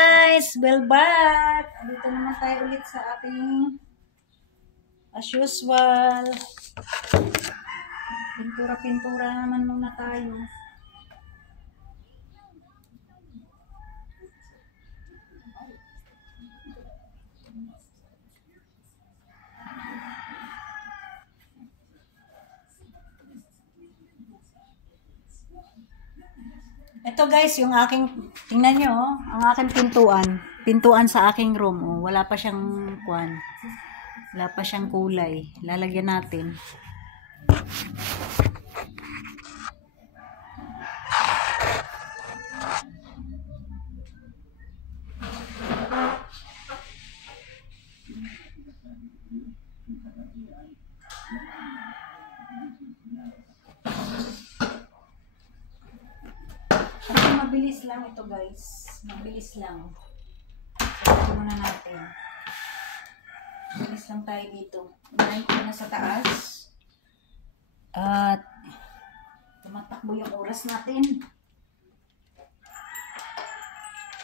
Guys, well back. Dito naman tayo ulit sa ating as usual. Pintura-pintura naman muna tayo. Ito guys, yung aking, tingnan nyo, ang aking pintuan. Pintuan sa aking room. Oh. Wala pa siyang kwan. Wala pa siyang kulay. Lalagyan natin. Kasi mabilis lang ito guys. Mabilis lang. So, ito muna natin. Mabilis lang tayo dito. Unahin ko na sa taas. At tumatakbo yung oras natin.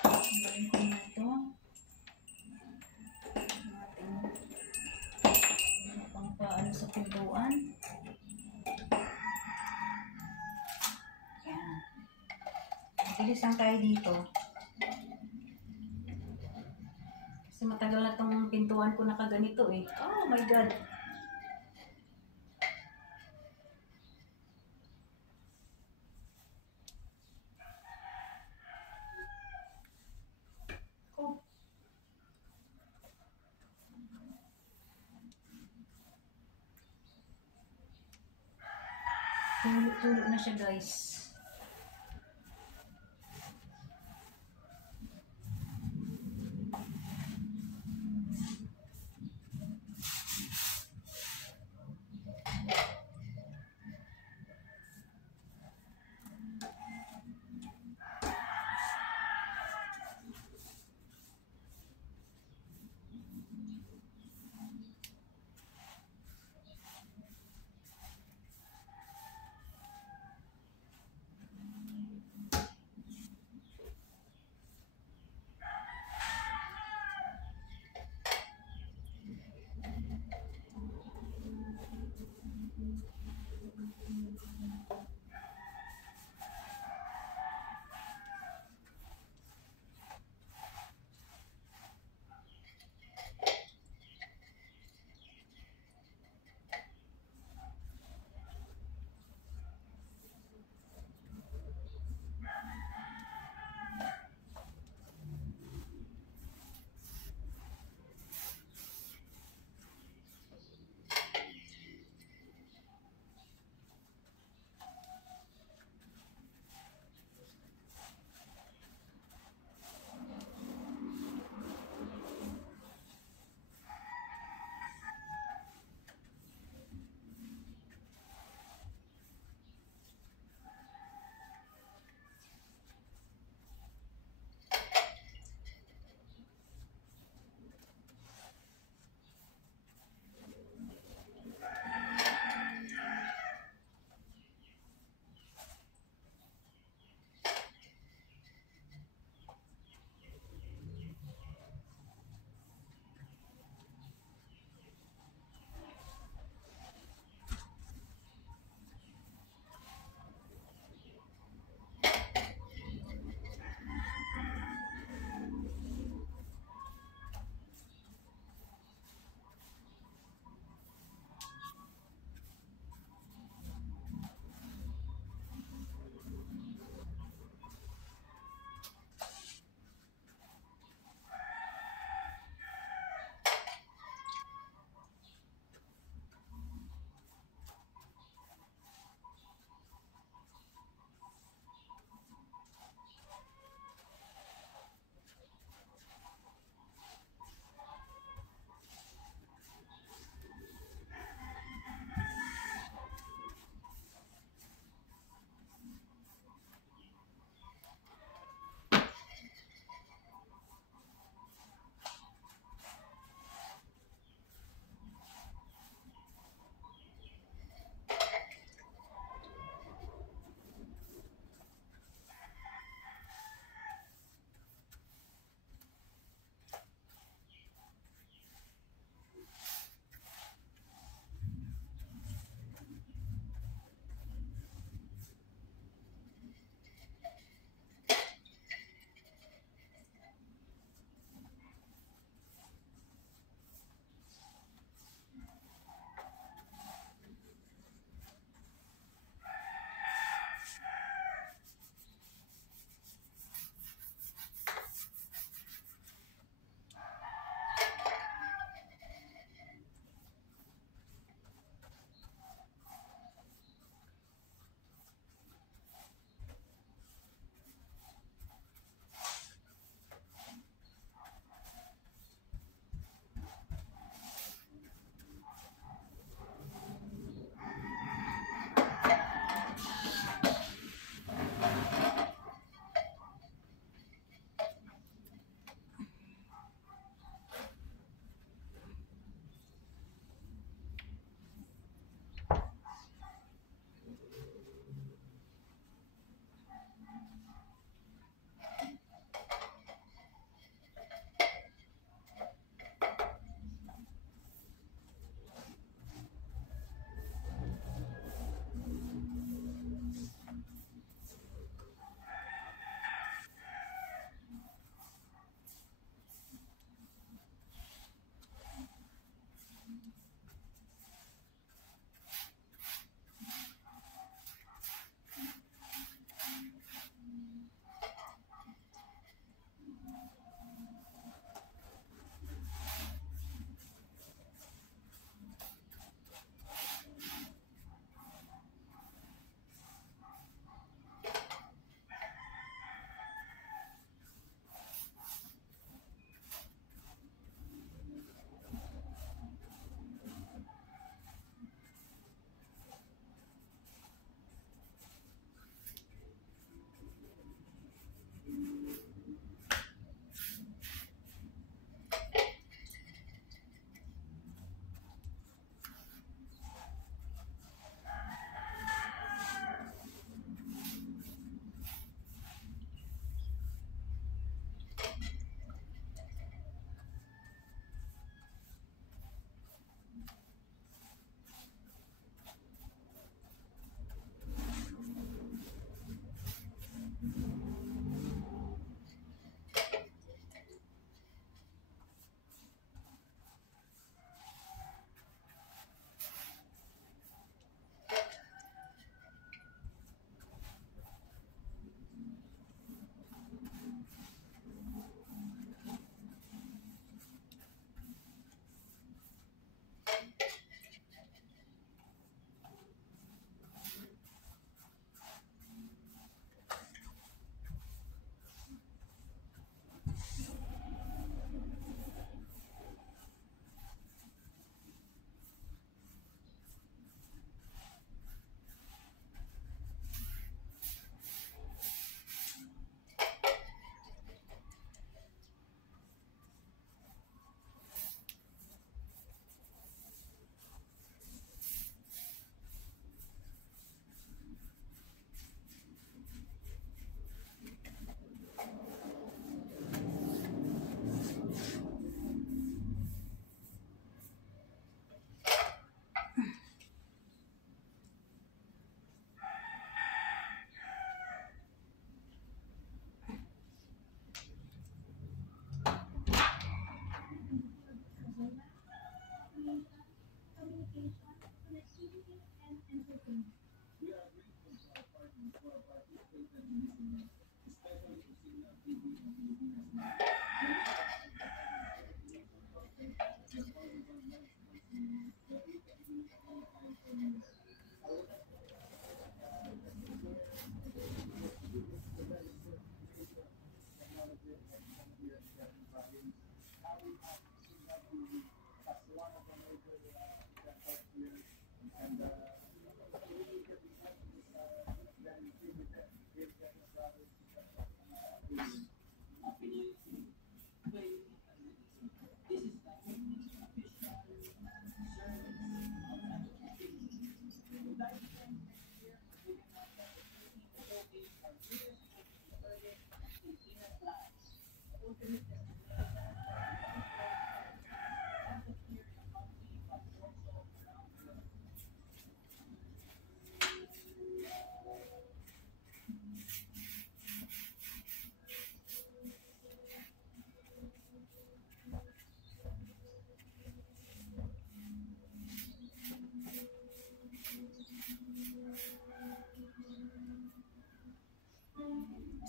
Unahin ko na ito. Ating pang paano sa pintuan. Ayan. Mabilis lang tayo dito. Kasi matagal na itong pintuan ko nakaganito eh. Oh my God! Oh. Tulo na siya guys.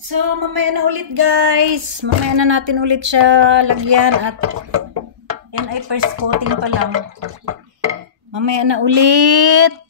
So, mamaya na ulit guys. Mamaya na natin ulit siya lagyan at yan ay first coating pa lang. Mamaya na ulit.